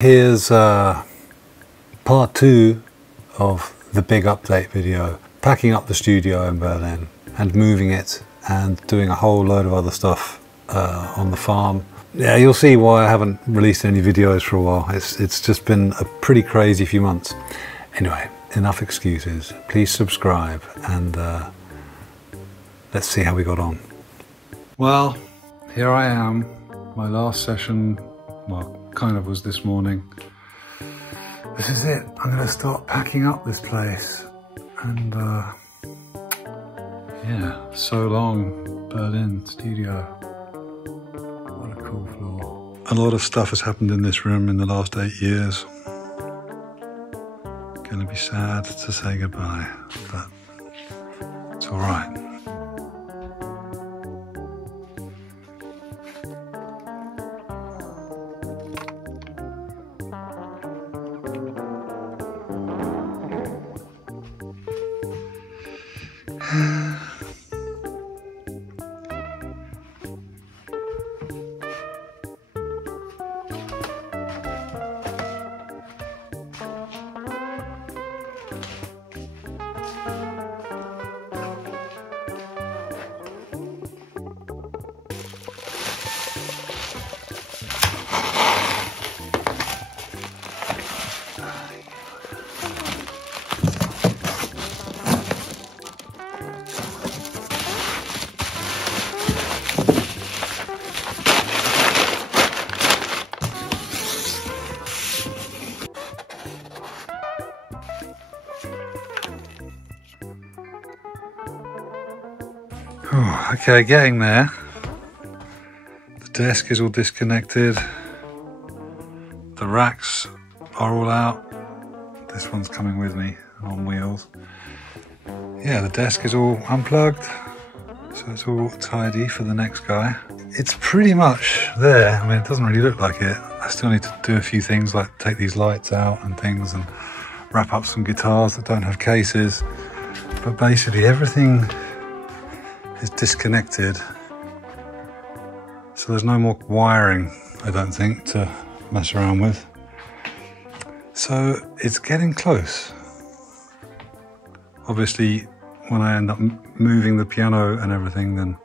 Here's part 2 of the big update video, packing up the studio in Berlin and moving it and doing a whole load of other stuff on the farm. Yeah, you'll see why I haven't released any videos for a while. It's just been a pretty crazy few months. Anyway, enough excuses. Please subscribe and let's see how we got on. Well, here I am. My last session, well, kind of was this morning. This is it. I'm going to start packing up this place. And yeah, so long, Berlin studio. What a cool floor. A lot of stuff has happened in this room in the last 8 years. Gonna be sad to say goodbye, but it's all right. Okay, getting there. The desk is all disconnected. The racks are all out. This one's coming with me on wheels. Yeah, the desk is all unplugged, so it's all tidy for the next guy. It's pretty much there. I mean, it doesn't really look like it. I still need to do a few things like take these lights out and things and wrap up some guitars that don't have cases. But basically everything is disconnected, so there's no more wiring, I don't think, to mess around with. So it's getting close. Obviously, when I end up moving the piano and everything, then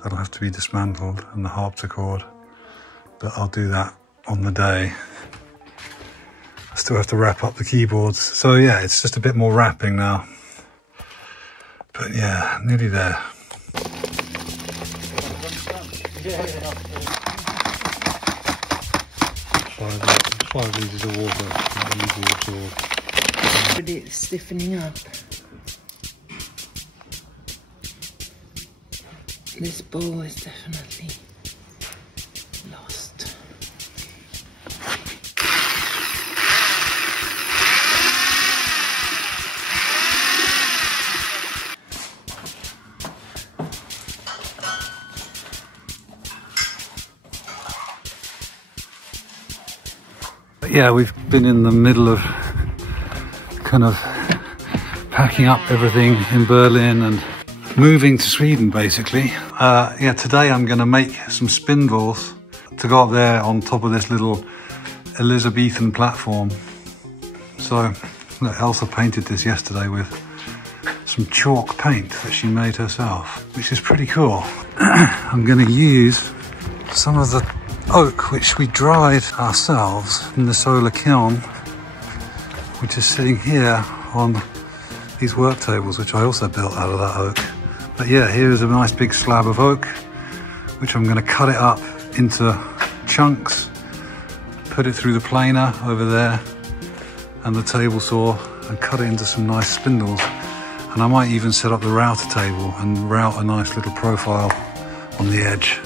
that'll have to be dismantled, and the harpsichord, but I'll do that on the day. I still have to wrap up the keyboards, so yeah, it's just a bit more wrapping now. But yeah, nearly there. Five litres of water, Already stiffening up. This bow is definitely lost. Yeah, we've been in the middle of kind of packing up everything in Berlin and moving to Sweden, basically. Yeah, today I'm going to make some spindles to go up there on top of this little Elizabethan platform. So look, Elsa painted this yesterday with some chalk paint that she made herself, which is pretty cool. I'm going to use some of the oak which we dried ourselves in the solar kiln, which is sitting here on these work tables, which I also built out of that oak. But yeah, here's a nice big slab of oak, which I'm going to cut it up into chunks, put it through the planer over there and the table saw, and cut it into some nice spindles. And I might even set up the router table and route a nice little profile on the edge.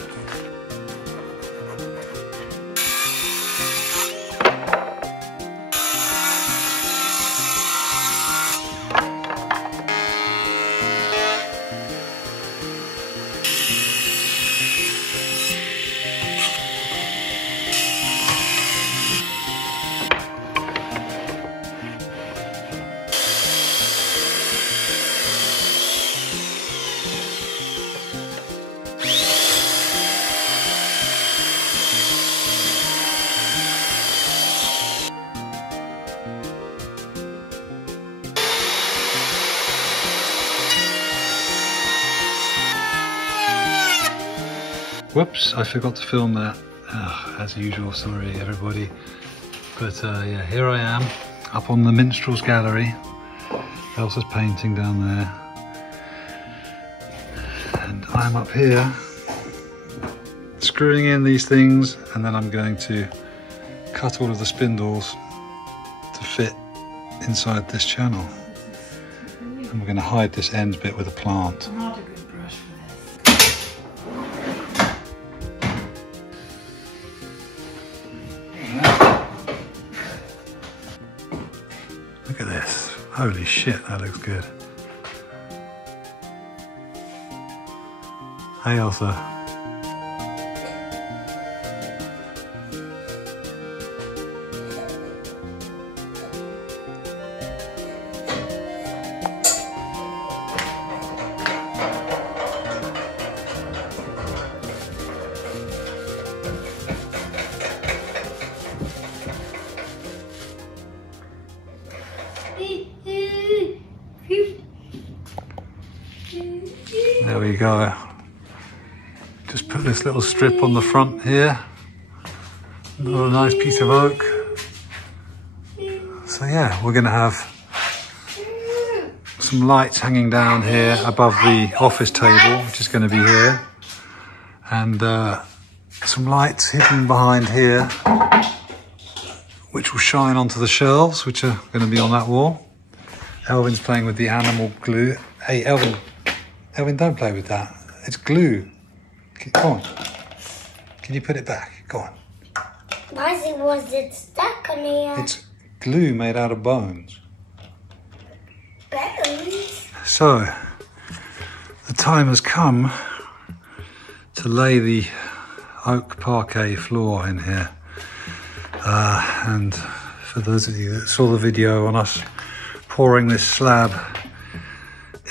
Whoops, I forgot to film that. As usual, sorry everybody. But yeah, here I am, up on the Minstrel's Gallery. Elsa's painting down there. And I'm up here, screwing in these things, and then I'm going to cut all of the spindles to fit inside this channel. And we're going to hide this end bit with a plant. Not a good brush for this. Look at this. Holy shit, that looks good. Hey Elsa. There we go. Just put this little strip on the front here. Another nice piece of oak. So yeah, we're gonna have some lights hanging down here above the office table, which is gonna be here. And some lights hidden behind here, which will shine onto the shelves, which are gonna be on that wall. Elvin's playing with the animal glue. Hey, Elvin, don't play with that. It's glue. Go on. Can you put it back? Go on. Why was it stuck on here? It's glue made out of bones. Bones? So, the time has come to lay the oak parquet floor in here. And for those of you that saw the video on us pouring this slab,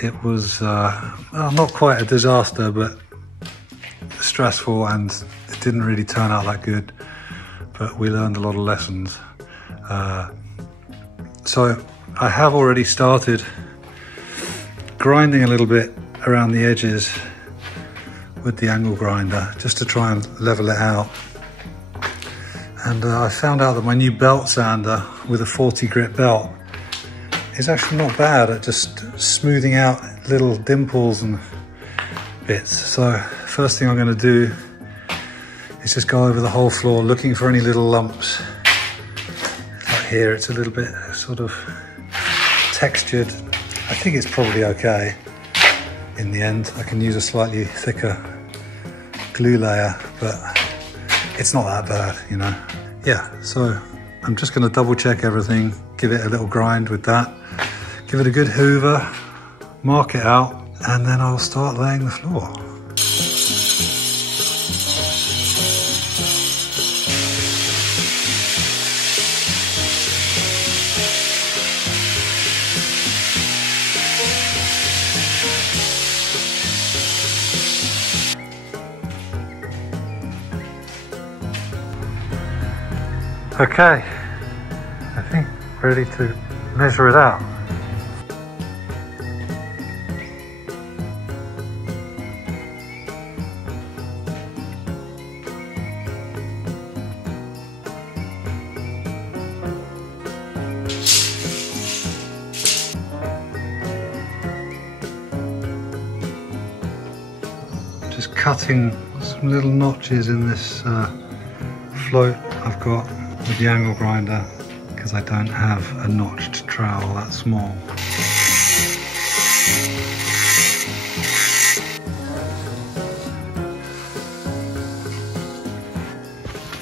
it was not quite a disaster, but stressful, and it didn't really turn out that good, but we learned a lot of lessons. So I have already started grinding a little bit around the edges with the angle grinder, just to try and level it out. And I found out that my new belt sander with a 40 grit belt is actually not bad at just smoothing out little dimples and bits. So first thing I'm going to do is just go over the whole floor looking for any little lumps. Like here, it's a little bit sort of textured. I think it's probably okay in the end. I can use a slightly thicker glue layer, but it's not that bad, you know. Yeah, so I'm just going to double check everything, give it a little grind with that, give it a good hoover, mark it out, and then I'll start laying the floor. Okay, I think ready to measure it out. Just cutting some little notches in this float I've got with the angle grinder, because I don't have a notched trowel that small.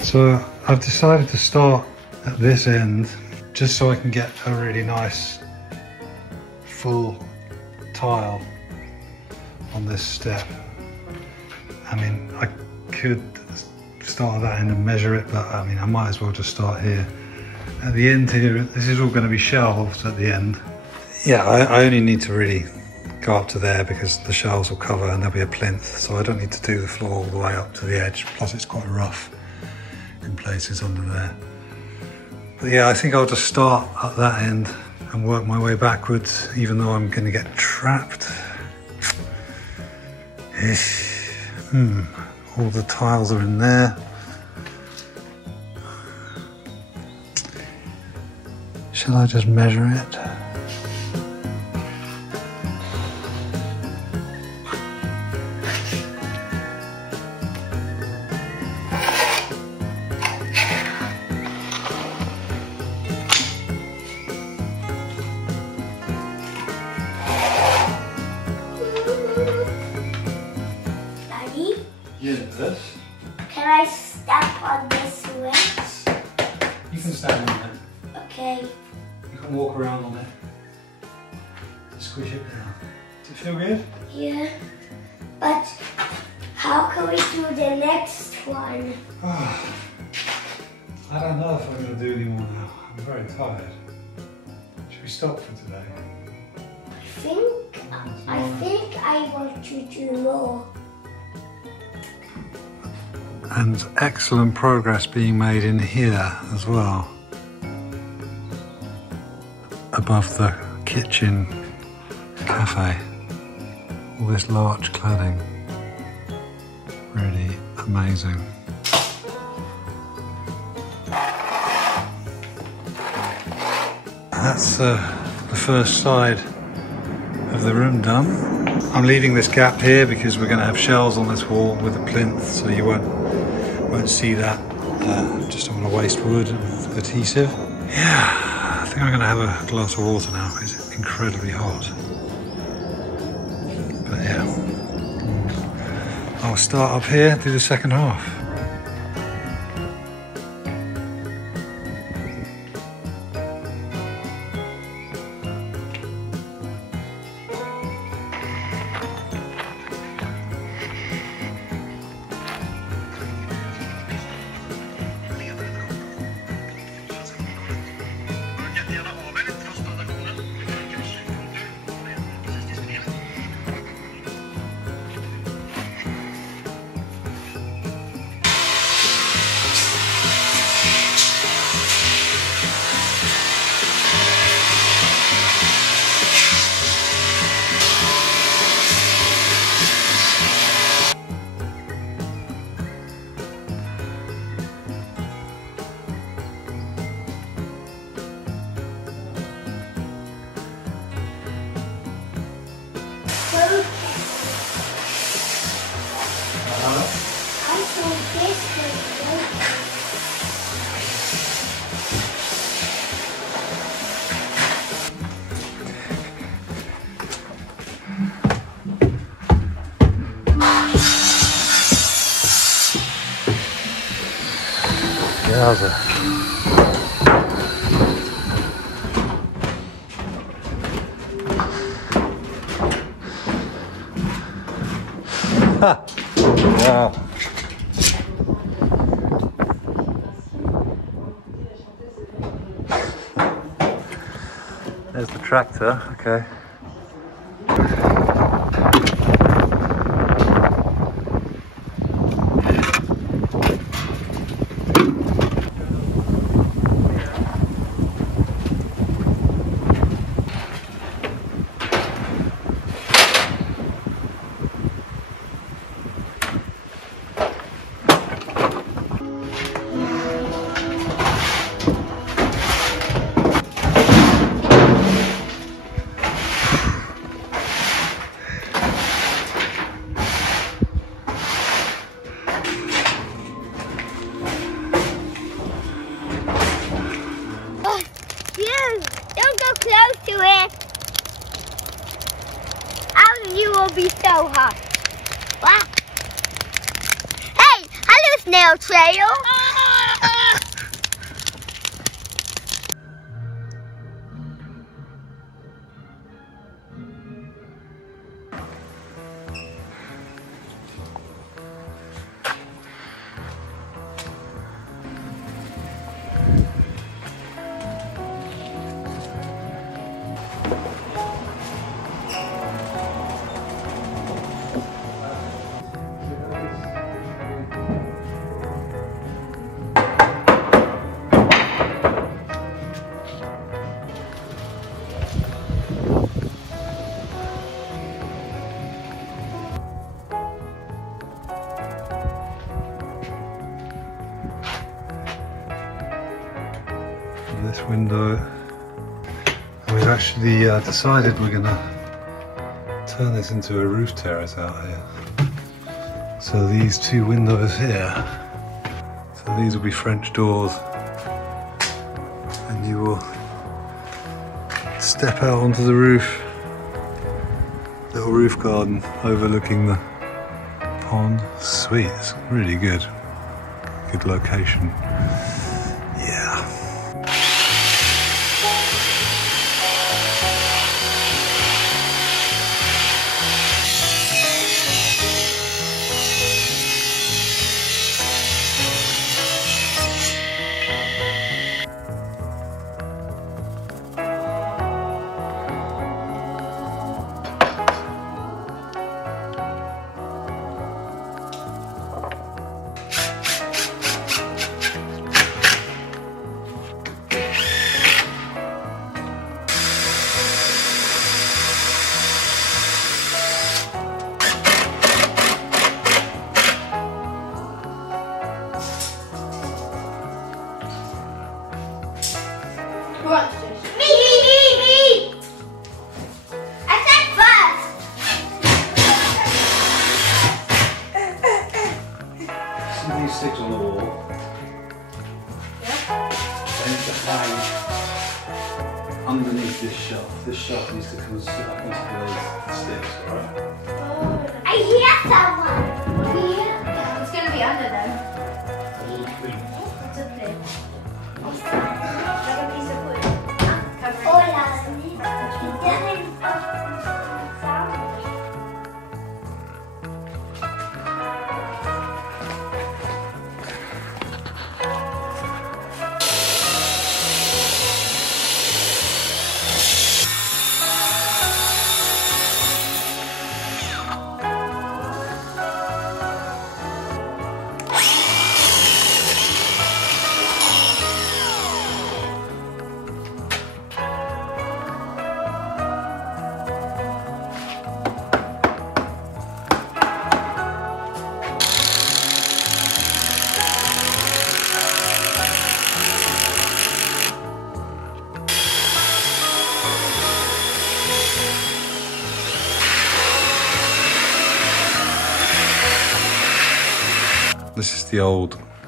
So I've decided to start at this end just so I can get a really nice full tile on this step. I mean, I could start at that end and measure it, but I mean, I might as well just start here. At the end here, this is all going to be shelves at the end. Yeah, I only need to really go up to there because the shelves will cover and there'll be a plinth, so I don't need to do the floor all the way up to the edge. Plus it's quite rough in places under there. But yeah, I think I'll just start at that end and work my way backwards, even though I'm going to get trapped. All the tiles are in there. Shall I just measure it? Daddy, Yes. can I step on this switch? You can stand on it. Okay. You can walk around on it. Squish it down. Does it feel good? Yeah. But how can we do the next one? I don't know if I'm going to do any more now. I'm very tired. Should we stop for today? I think I want to do more. And excellent progress being made in here as well. Above the kitchen cafe. All this larch cladding. Really amazing. That's the first side of the room done. I'm leaving this gap here because we're going to have shells on this wall with a plinth, so you won't see that. Just don't want to waste wood and adhesive. Yeah, I think I'm going to have a glass of water now. It's incredibly hot. But yeah, I'll start up here, do the second half. I thought this was broken. Yowza. Ha! Wow. There's the tractor, okay. Don't go close to it. Else you will be so hot. What? Hey, hello, snail trail. this window. And we've actually decided we're gonna turn this into a roof terrace out here. So these two windows here, so these will be French doors, and you will step out onto the roof. Little roof garden overlooking the pond. Sweet, it's really good. Good location. Yeah. These sticks on the wall. They need to hang underneath this shelf. This shelf needs to come and sit up onto those sticks, alright? I hear someone. It's gonna be under them. It's okay. Like a piece of wood. Covering Hola. This is the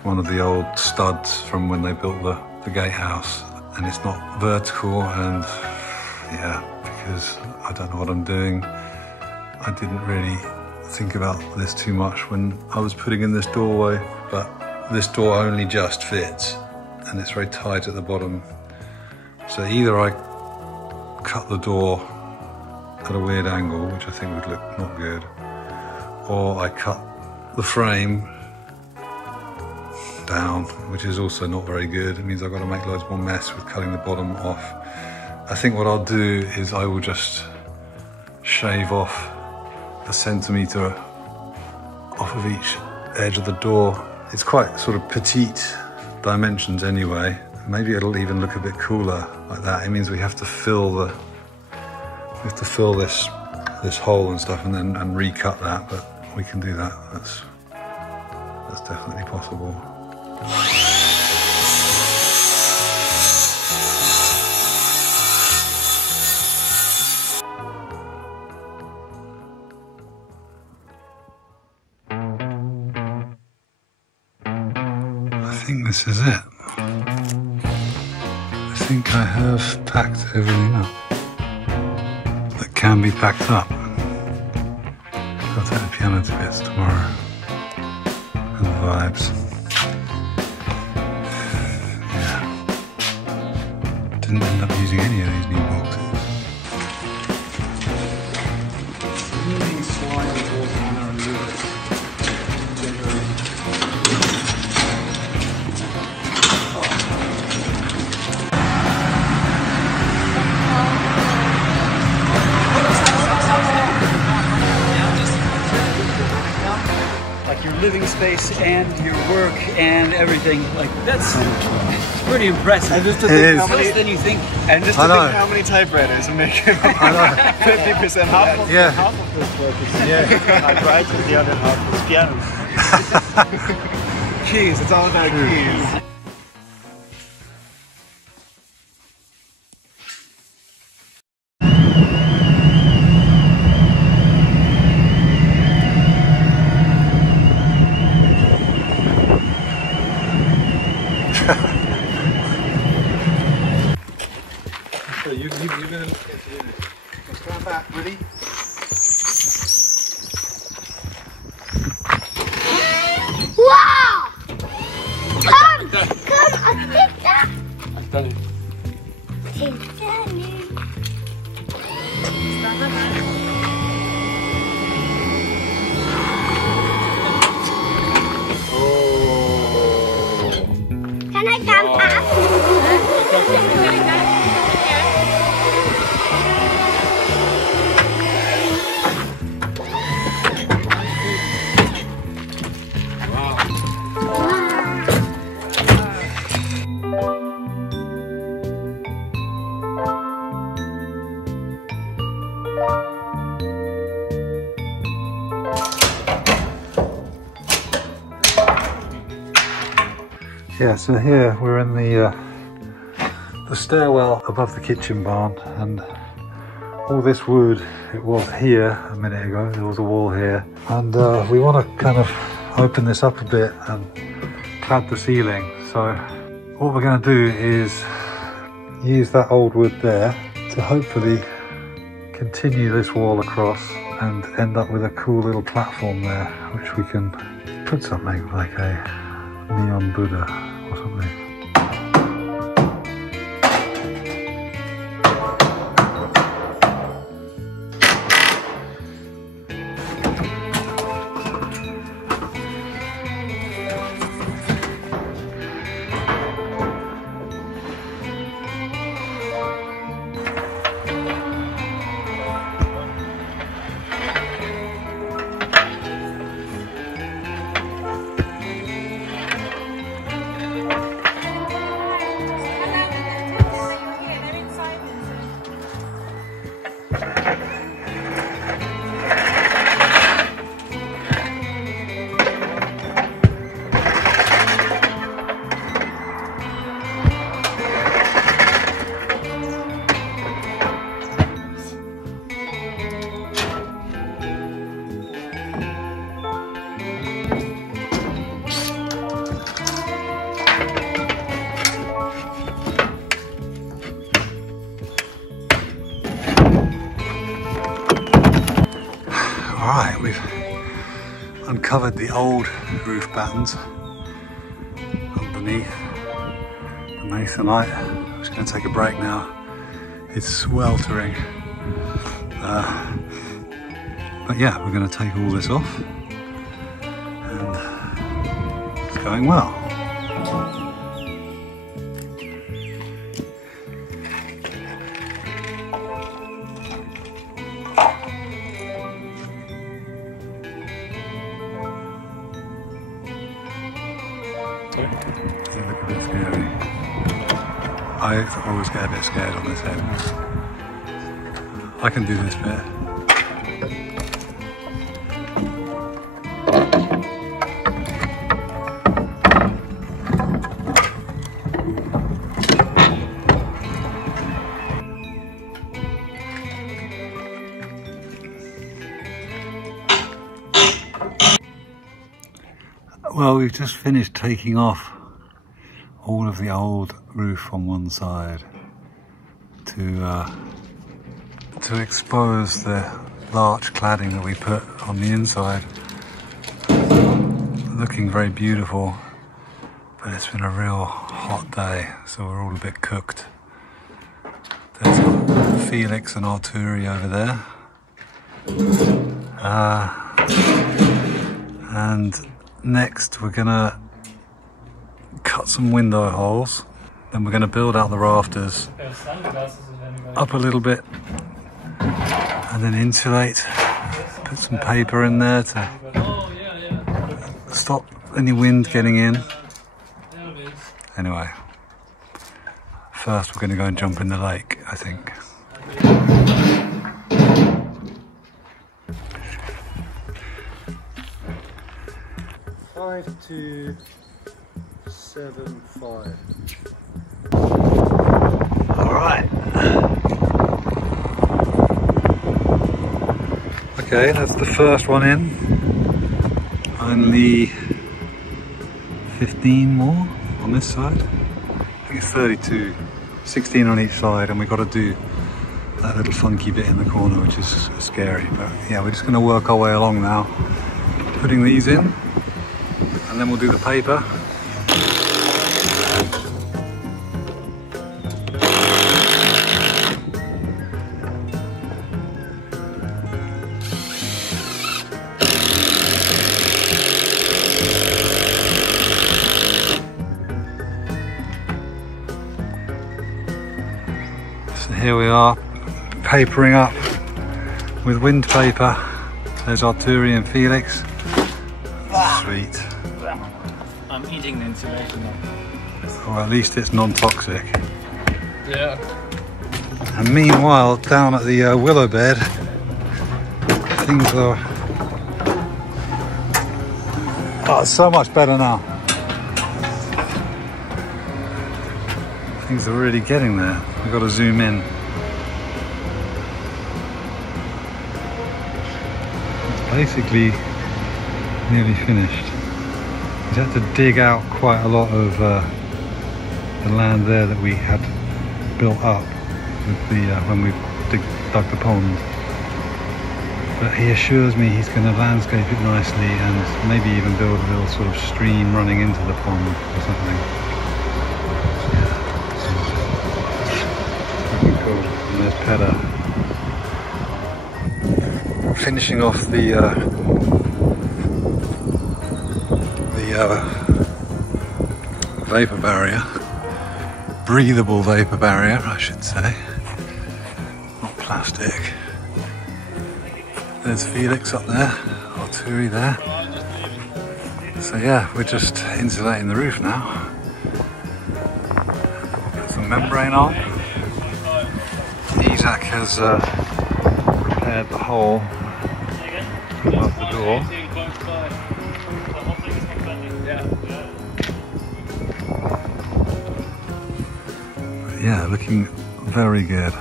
one of the old studs from when they built the gatehouse, and it's not vertical, and yeah, because I don't know what I'm doing. I didn't really think about this too much when I was putting in this doorway, but this door only just fits, and it's very tight at the bottom. So either I cut the door at a weird angle, which I think would look not good, or I cut the frame down, which is also not very good. It means I've got to make loads more mess with cutting the bottom off. I think what I'll do is I will just shave off 1 centimetre off of each edge of the door. It's quite sort of petite dimensions anyway. Maybe it'll even look a bit cooler like that. It means we have to fill this hole and stuff, and recut that, but we can do that. That's definitely possible. I think this is it. I think I have packed everything up that can be packed up. I'll take the piano to bits tomorrow, and the vibes. Yeah. Didn't end up using any of these new boxes. Really slide the wall down there and do it. Your living space and your work and everything, like that's it's pretty impressive. And just to think how many, than you think. And just to think how many typewriters are making 50%, half of this work is typewriters, the other half is piano. Keys, it's all about keys. You're gonna look at it. Stand back, ready? Wow! Come, I think that. Can I come Yeah, so here we're in the stairwell above the kitchen barn, and all this wood, it was here a minute ago, there was a wall here, and we want to kind of open this up a bit and clad the ceiling. So what we're going to do is use that old wood there to hopefully continue this wall across and end up with a cool little platform there, which we can put something like a neon Buddha or something. Alright, we've uncovered the old roof battens underneath the masonite. I'm just going to take a break now. It's sweltering. But yeah, we're going to take all this off, and it's going well. They look a bit scary. I always get a bit scared on this head. I can do this bit. Well, we've just finished taking off all of the old roof on one side to expose the larch cladding that we put on the inside. Looking very beautiful, but it's been a real hot day, so we're all a bit cooked. There's Felix and Arturi over there. And next we're gonna cut some window holes, then we're gonna build out the rafters up a little bit and then insulate, put some paper in there to stop any wind getting in. Anyway, first we're gonna go and jump in the lake, I think. 5275. All right. Okay, that's the first one in. Only 15 more on this side. I think it's 32. 16 on each side, and we've got to do that little funky bit in the corner, which is scary. But yeah, we're just going to work our way along now, putting these in, and then we'll do the paper. So here we are, papering up with wind paper. There's Arturi and Felix. Sweet. I'm eating the insulation now. Or at least it's non-toxic. Yeah. And meanwhile, down at the willow bed, things are... Oh, it's so much better now. Things are really getting there. We've got to zoom in. It's basically nearly finished. We had to dig out quite a lot of the land there that we had built up with the when we dug the pond. But he assures me he's going to landscape it nicely and maybe even build a little sort of stream running into the pond or something. Cool. And there's Pedder finishing off the vapor barrier, breathable vapor barrier, I should say, not plastic. There's Felix up there, Arturi there. So yeah, we're just insulating the roof now. Put some membrane on. Isaac has repaired the hole above the door. But yeah, looking very good.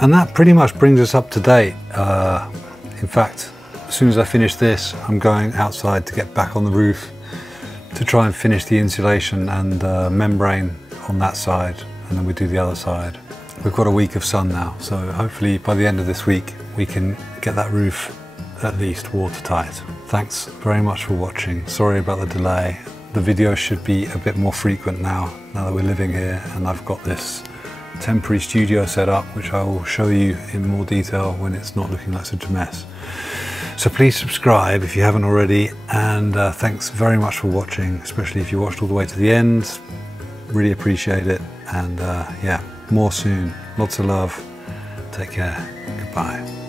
And that pretty much brings us up to date. In fact, as soon as I finish this, I'm going outside to get back on the roof to try and finish the insulation and membrane on that side, and then we do the other side. We've got a week of sun now, so hopefully by the end of this week we can get that roof at least watertight. Thanks very much for watching. Sorry about the delay. The videos should be a bit more frequent now that we're living here, and I've got this temporary studio set up, which I will show you in more detail when it's not looking like such a mess. So please subscribe if you haven't already, and thanks very much for watching, especially if you watched all the way to the end. Really appreciate it, and yeah, more soon. Lots of love. Take care. Goodbye.